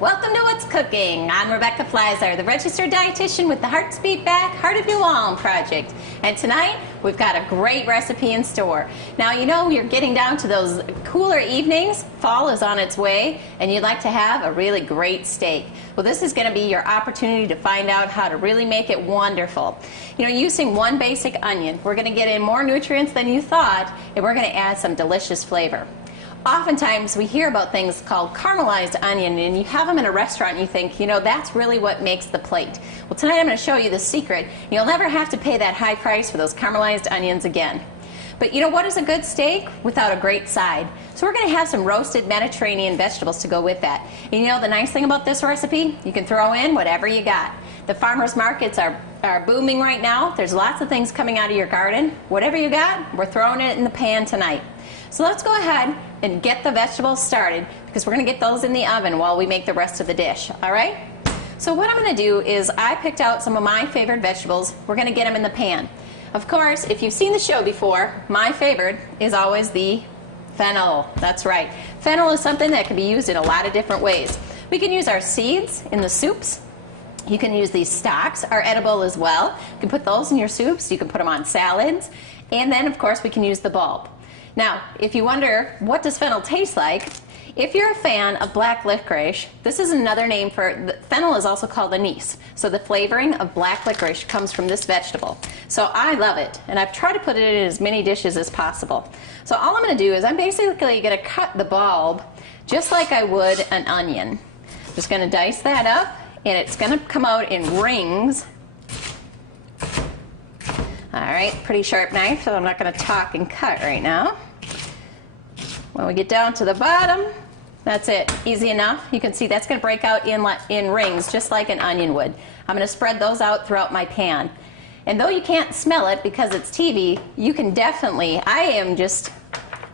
Welcome to What's Cooking. I'm Rebecca Fliszar, the registered dietitian with the Hearts Beat Back, Heart of New Ulm project. And tonight, we've got a great recipe in store. Now, you know you're getting down to those cooler evenings. Fall is on its way, and you'd like to have a really great steak. Well, this is going to be your opportunity to find out how to really make it wonderful. You know, using one basic onion, we're going to get in more nutrients than you thought, and we're going to add some delicious flavor. Oftentimes we hear about things called caramelized onion, and you have them in a restaurant and you think, you know, that's really what makes the plate. Well, tonight I'm going to show you the secret. You'll never have to pay that high price for those caramelized onions again. But you know what is a good steak without a great side? So we're going to have some roasted Mediterranean vegetables to go with that. And you know the nice thing about this recipe? You can throw in whatever you got. The farmers markets are booming right now. There's lots of things coming out of your garden. Whatever you got, we're throwing it in the pan tonight. So let's go ahead and get the vegetables started, because we're going to get those in the oven while we make the rest of the dish, all right? So what I'm going to do is I picked out some of my favorite vegetables. We're going to get them in the pan. Of course, if you've seen the show before, my favorite is always the fennel. That's right. Fennel is something that can be used in a lot of different ways. We can use our seeds in the soups. You can use these stalks, are edible as well. You can put those in your soups. You can put them on salads. And then, of course, we can use the bulb. Now, if you wonder, what does fennel taste like? If you're a fan of black licorice, this is another name for, fennel is also called anise. So the flavoring of black licorice comes from this vegetable. So I love it, and I've tried to put it in as many dishes as possible. So all I'm going to do is I'm basically going to cut the bulb just like I would an onion. I'm just going to dice that up, and it's going to come out in rings. All right, pretty sharp knife, so I'm not going to talk and cut right now. When we get down to the bottom, that's it, easy enough. You can see that's going to break out in rings just like an onion would. I'm going to spread those out throughout my pan. And though you can't smell it because it's TV, you can definitely, I am just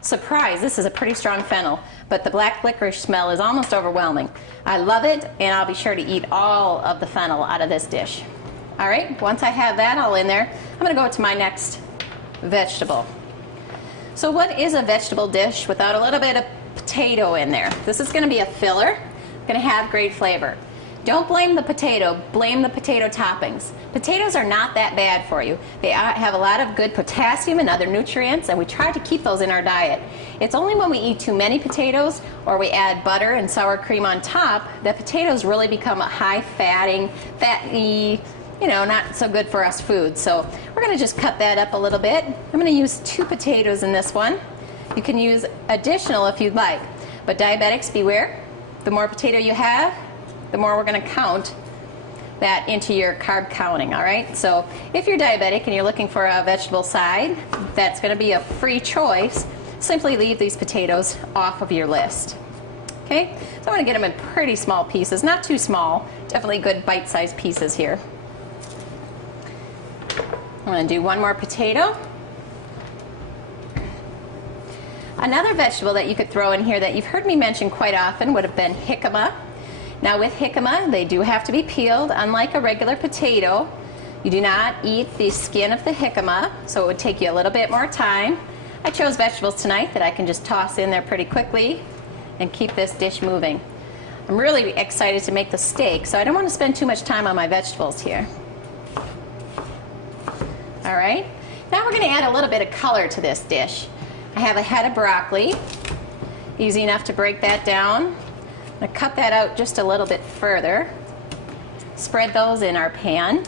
surprised. This is a pretty strong fennel, but the black licorice smell is almost overwhelming. I love it, and I'll be sure to eat all of the fennel out of this dish. All right, once I have that all in there, I'm going to go to my next vegetable. So what is a vegetable dish without a little bit of potato in there? This is going to be a filler, going to have great flavor. Don't blame the potato, blame the potato toppings. Potatoes are not that bad for you. They have a lot of good potassium and other nutrients, and we try to keep those in our diet. It's only when we eat too many potatoes or we add butter and sour cream on top that potatoes really become a high-fatty, you know, not so good for us food. So we're going to just cut that up a little bit. I'm going to use 2 potatoes in this one. You can use additional if you'd like, but diabetics beware. The more potato you have, the more we're going to count that into your carb counting, all right? So if you're diabetic and you're looking for a vegetable side, that's going to be a free choice. Simply leave these potatoes off of your list. Okay? So I'm going to get them in pretty small pieces, not too small, definitely good bite-sized pieces here. I'm going to do 1 more potato. Another vegetable that you could throw in here that you've heard me mention quite often would have been jicama. Now with jicama, they do have to be peeled, unlike a regular potato. You do not eat the skin of the jicama, so it would take you a little bit more time. I chose vegetables tonight that I can just toss in there pretty quickly and keep this dish moving. I'm really excited to make the steak, so I don't want to spend too much time on my vegetables here. All right, now we're going to add a little bit of color to this dish. I have a head of broccoli, easy enough to break that down. I'm going to cut that out just a little bit further. Spread those in our pan.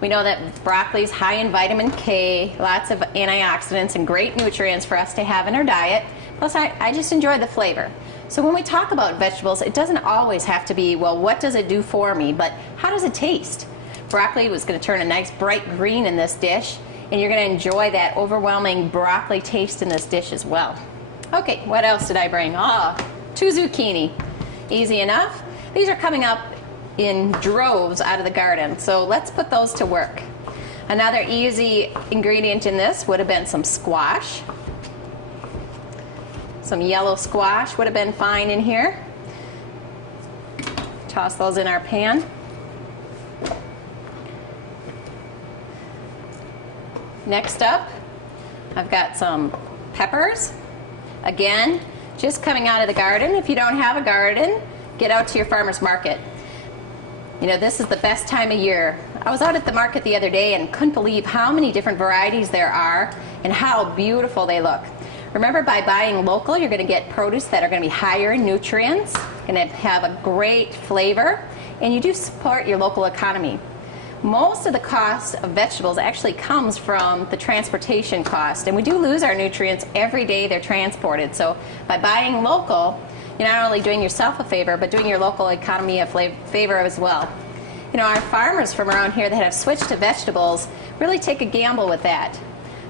We know that broccoli is high in vitamin K, lots of antioxidants and great nutrients for us to have in our diet. Plus, I just enjoy the flavor. So when we talk about vegetables, it doesn't always have to be, well, what does it do for me, but how does it taste? Broccoli was going to turn a nice bright green in this dish, and you're going to enjoy that overwhelming broccoli taste in this dish as well. Okay, what else did I bring? 2 zucchini. Easy enough. These are coming up in droves out of the garden, so let's put those to work. Another easy ingredient in this would have been some squash. Some yellow squash would have been fine in here. Toss those in our pan. Next up, I've got some peppers. Again, just coming out of the garden. If you don't have a garden, get out to your farmer's market. You know, this is the best time of year. I was out at the market the other day and couldn't believe how many different varieties there are and how beautiful they look. Remember, by buying local, you're going to get produce that are going to be higher in nutrients, going to have a great flavor, and you do support your local economy. Most of the cost of vegetables actually comes from the transportation cost, and we do lose our nutrients every day they're transported. So by buying local, you're not only doing yourself a favor, but doing your local economy a favor as well. You know, our farmers from around here that have switched to vegetables really take a gamble with that.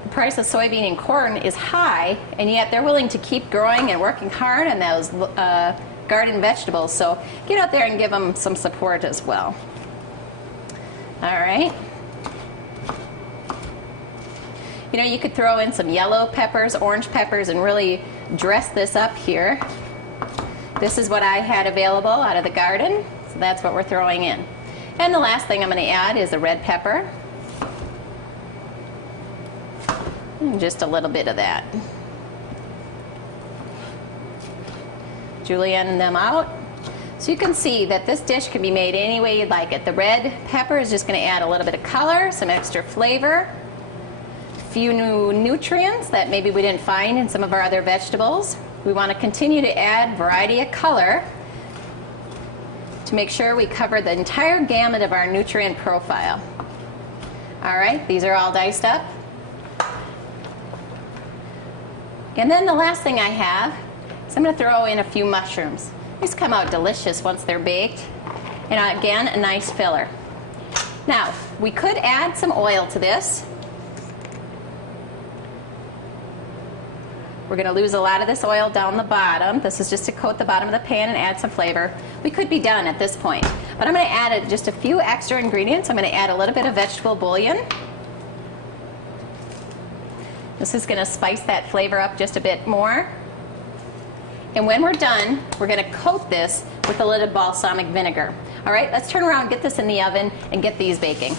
The price of soybean and corn is high, and yet they're willing to keep growing and working hard on those garden vegetables. So get out there and give them some support as well. All right. You know, you could throw in some yellow peppers, orange peppers, and really dress this up here. This is what I had available out of the garden, so that's what we're throwing in. And the last thing I'm going to add is a red pepper. And just a little bit of that. Julienne them out. So you can see that this dish can be made any way you'd like it. The red pepper is just going to add a little bit of color, some extra flavor, a few new nutrients that maybe we didn't find in some of our other vegetables. We want to continue to add variety of color to make sure we cover the entire gamut of our nutrient profile. All right, these are all diced up. And then the last thing I have is I'm going to throw in a few mushrooms. These come out delicious once they're baked. And again, a nice filler. Now, we could add some oil to this. We're going to lose a lot of this oil down the bottom. This is just to coat the bottom of the pan and add some flavor. We could be done at this point. But I'm going to add just a few extra ingredients. I'm going to add a little bit of vegetable bouillon. This is going to spice that flavor up just a bit more. And when we're done, we're going to coat this with a little balsamic vinegar. All right, let's turn around, get this in the oven, and get these baking.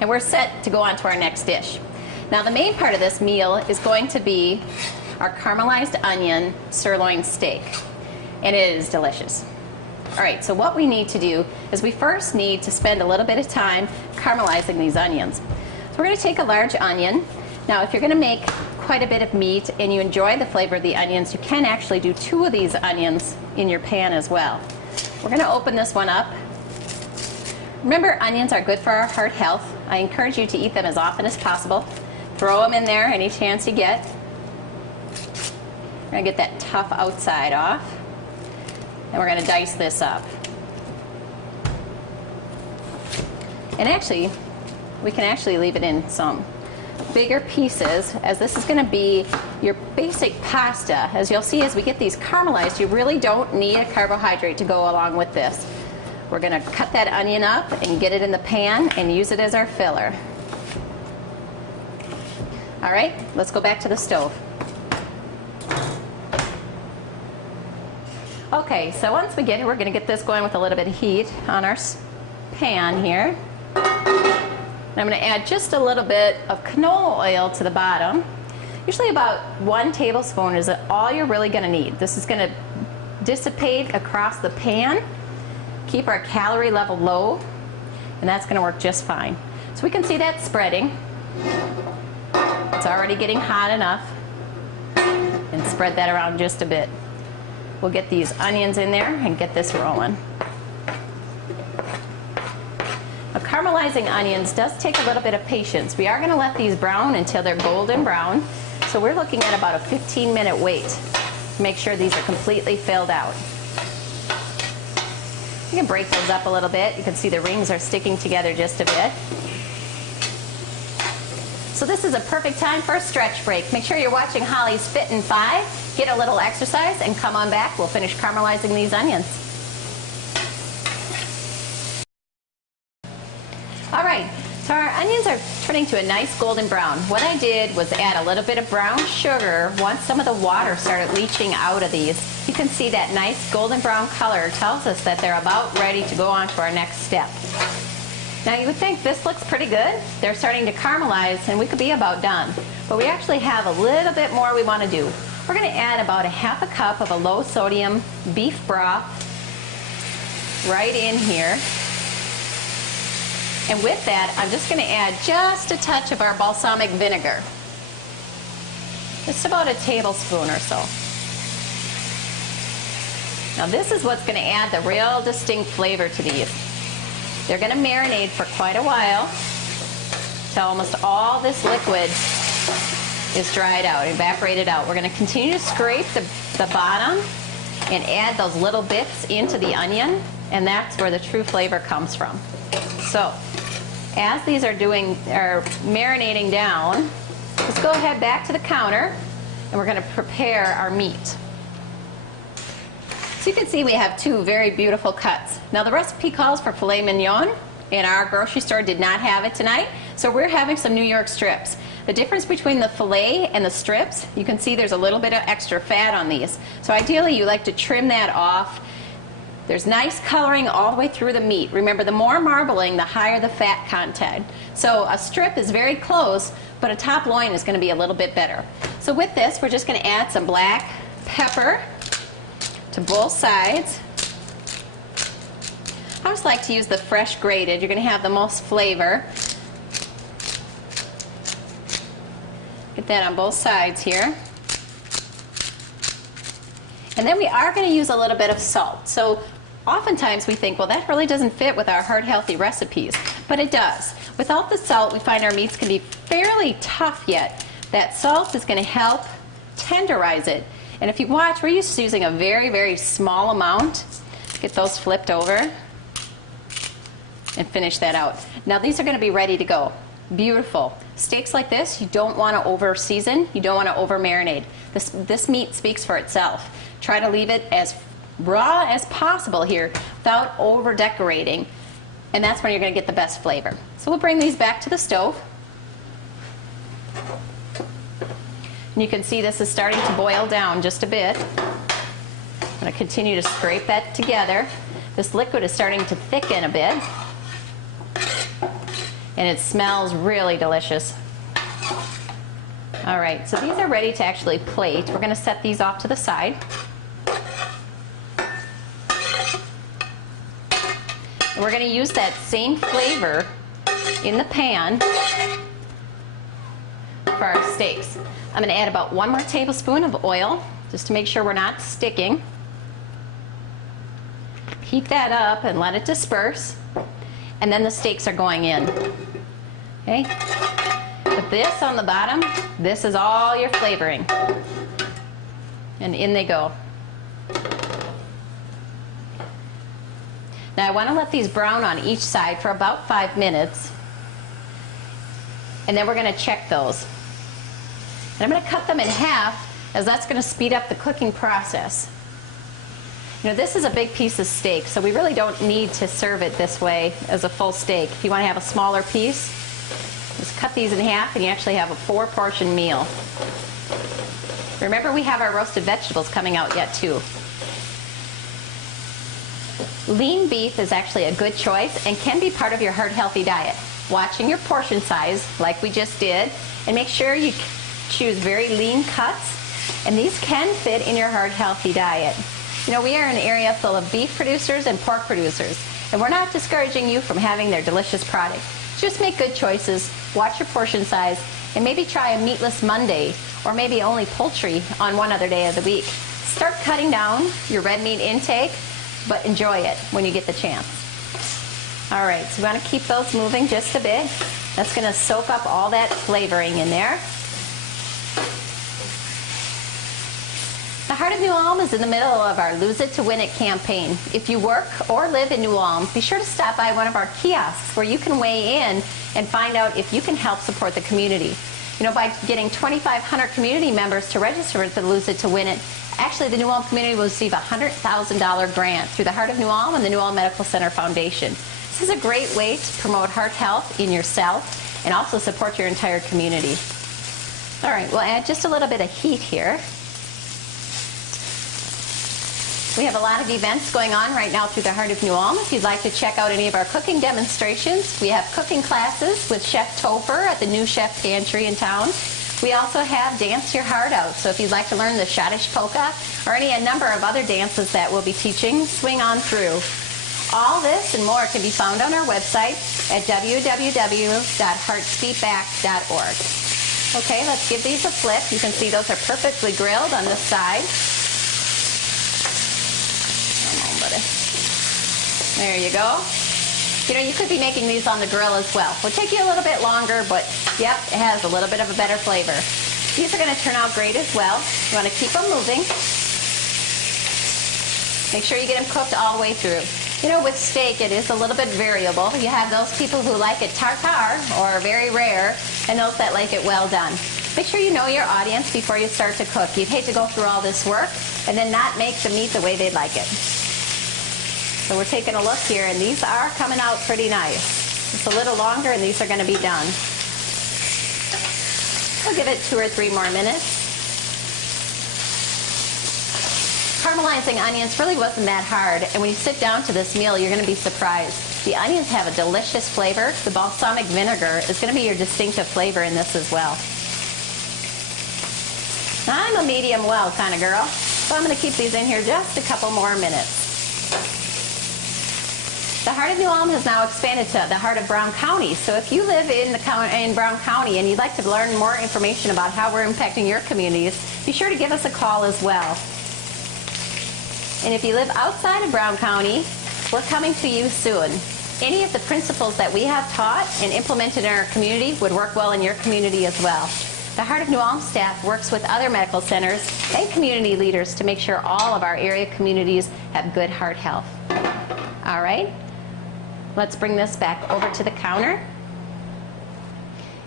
And we're set to go on to our next dish. Now, the main part of this meal is going to be our caramelized onion sirloin steak. And it is delicious. All right, so what we need to do is we first need to spend a little bit of time caramelizing these onions. So we're going to take a large onion. Now, if you're going to make quite a bit of meat and you enjoy the flavor of the onions, you can actually do 2 of these onions in your pan as well. We're going to open this one up. Remember, onions are good for our heart health. I encourage you to eat them as often as possible. Throw them in there any chance you get. We're going to get that tough outside off. And we're going to dice this up. And actually, we can actually leave it in some bigger pieces, as this is going to be your basic pasta. As you'll see, as we get these caramelized, you really don't need a carbohydrate to go along with this. We're going to cut that onion up and get it in the pan and use it as our filler. All right, let's go back to the stove. Okay, so once we get it, we're going to get this going with a little bit of heat on our pan here. And I'm going to add just a little bit of canola oil to the bottom. Usually about 1 tablespoon is all you're really going to need. This is going to dissipate across the pan, keep our calorie level low, and that's going to work just fine. So we can see that spreading. It's already getting hot enough. And spread that around just a bit. We'll get these onions in there and get this rolling. Now, caramelizing onions does take a little bit of patience. We are going to let these brown until they're golden brown. So we're looking at about a 15-minute wait to make sure these are completely filled out. You can break those up a little bit. You can see the rings are sticking together just a bit. So this is a perfect time for a stretch break. Make sure you're watching Holly's Fit in 5. Get a little exercise and come on back. We'll finish caramelizing these onions. All right, so our onions are turning to a nice golden brown. What I did was add a little bit of brown sugar once some of the water started leaching out of these. You can see that nice golden brown color tells us that they're about ready to go on to our next step. Now you would think this looks pretty good. They're starting to caramelize and we could be about done. But we actually have a little bit more we want to do. We're going to add about a half a cup of a low sodium beef broth right in here. And with that, I'm just going to add just a touch of our balsamic vinegar. Just about a tablespoon or so. Now this is what's going to add the real distinct flavor to these. They're going to marinate for quite a while till almost all this liquid is dried out, evaporated out. We're going to continue to scrape the bottom and add those little bits into the onion, and that's where the true flavor comes from. So as these are marinating down, let's go ahead back to the counter and we're going to prepare our meat. So you can see we have two very beautiful cuts. Now the recipe calls for filet mignon, and our grocery store did not have it tonight, so we're having some New York strips. The difference between the filet and the strips, you can see there's a little bit of extra fat on these. So ideally you like to trim that off. There's nice coloring all the way through the meat. Remember, the more marbling, the higher the fat content. So a strip is very close, but a top loin is going to be a little bit better. So with this, we're just going to add some black pepper to both sides. I just like to use the fresh grated. You're going to have the most flavor. Get that on both sides here. And then we are going to use a little bit of salt. So oftentimes we think, well, that really doesn't fit with our heart healthy recipes, but it does. Without the salt, we find our meats can be fairly tough yet. That salt is going to help tenderize it. And if you watch, we're used to using a very, very small amount. Get those flipped over and finish that out. Now these are going to be ready to go. Beautiful. Steaks like this, you don't want to over season, you don't want to over marinate. This meat speaks for itself. Try to leave it as raw as possible here without over decorating, and that's when you're going to get the best flavor. So we'll bring these back to the stove. And you can see this is starting to boil down just a bit. I'm going to continue to scrape that together. This liquid is starting to thicken a bit, and it smells really delicious. All right, so these are ready to actually plate. We're going to set these off to the side. And we're going to use that same flavor in the pan for our steaks. I'm going to add about 1 more tablespoon of oil just to make sure we're not sticking. Heat that up and let it disperse. And then the steaks are going in. Okay? With this on the bottom, this is all your flavoring. And in they go. Now I want to let these brown on each side for about 5 minutes. And then we're going to check those. And I'm going to cut them in half, as that's going to speed up the cooking process. You know, this is a big piece of steak, so we really don't need to serve it this way as a full steak. If you want to have a smaller piece, just cut these in half and you actually have a 4-portion meal. Remember, we have our roasted vegetables coming out yet too. Lean beef is actually a good choice and can be part of your heart healthy diet. Watching your portion size, like we just did, and make sure you choose very lean cuts, and these can fit in your heart healthy diet. You know, we are an area full of beef producers and pork producers, and we're not discouraging you from having their delicious product. Just make good choices, watch your portion size, and maybe try a meatless Monday, or maybe only poultry on one other day of the week. Start cutting down your red meat intake, but enjoy it when you get the chance. All right, so we want to keep those moving just a bit. That's going to soak up all that flavoring in there. The Heart of New Ulm is in the middle of our Lose It to Win It campaign. If you work or live in New Ulm, be sure to stop by one of our kiosks where you can weigh in and find out if you can help support the community. You know, by getting 2,500 community members to register for the Lose It to Win It, actually the New Ulm community will receive a $100,000 grant through the Heart of New Ulm and the New Ulm Medical Center Foundation. This is a great way to promote heart health in yourself and also support your entire community. All right, we'll add just a little bit of heat here. We have a lot of events going on right now through the Heart of New Ulm. If you'd like to check out any of our cooking demonstrations, we have cooking classes with Chef Topher at the new Chef Pantry in town. We also have Dance Your Heart Out. So if you'd like to learn the Schottish polka or a number of other dances that we'll be teaching, swing on through. All this and more can be found on our website at www.heartsbeatback.org. Okay, let's give these a flip. You can see those are perfectly grilled on this side. There you go. You know, you could be making these on the grill as well. It'll take you a little bit longer, but yep, it has a little bit of a better flavor. These are going to turn out great as well. You want to keep them moving. Make sure you get them cooked all the way through. You know, with steak, it is a little bit variable. You have those people who like it tartare or very rare, and those that like it well done. Make sure you know your audience before you start to cook. You'd hate to go through all this work and then not make the meat the way they'd like it. So we're taking a look here, and these are coming out pretty nice. Just a little longer, and these are going to be done. We'll give it 2 or 3 more minutes. Caramelizing onions really wasn't that hard, and when you sit down to this meal, you're going to be surprised. The onions have a delicious flavor. The balsamic vinegar is going to be your distinctive flavor in this as well. Now, I'm a medium well kind of girl, so I'm going to keep these in here just a couple more minutes. The Heart of New Ulm has now expanded to the Heart of Brown County. So if you live in Brown County and you'd like to learn more information about how we're impacting your communities, be sure to give us a call as well. And if you live outside of Brown County, we're coming to you soon. Any of the principles that we have taught and implemented in our community would work well in your community as well. The Heart of New Ulm staff works with other medical centers and community leaders to make sure all of our area communities have good heart health. All right, let's bring this back over to the counter.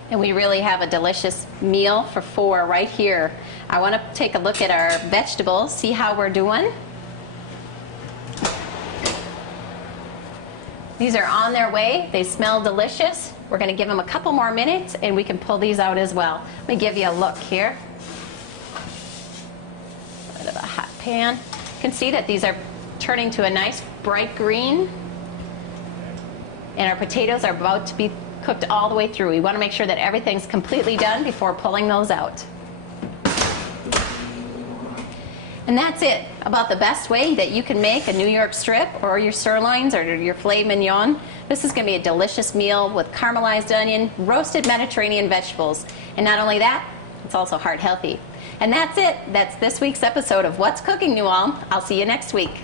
And we really have a delicious meal for 4 right here. I want to take a look at our vegetables, see how we're doing. These are on their way. They smell delicious. We're going to give them a couple more minutes, and we can pull these out as well. Let me give you a look here. A bit of a hot pan. You can see that these are turning to a nice bright green. And our potatoes are about to be cooked all the way through. We want to make sure that everything's completely done before pulling those out. And that's it about the best way that you can make a New York strip or your sirloins or your filet mignon. This is going to be a delicious meal with caramelized onion, roasted Mediterranean vegetables. And not only that, it's also heart healthy. And that's it. That's this week's episode of What's Cooking New Ulm. I'll see you next week.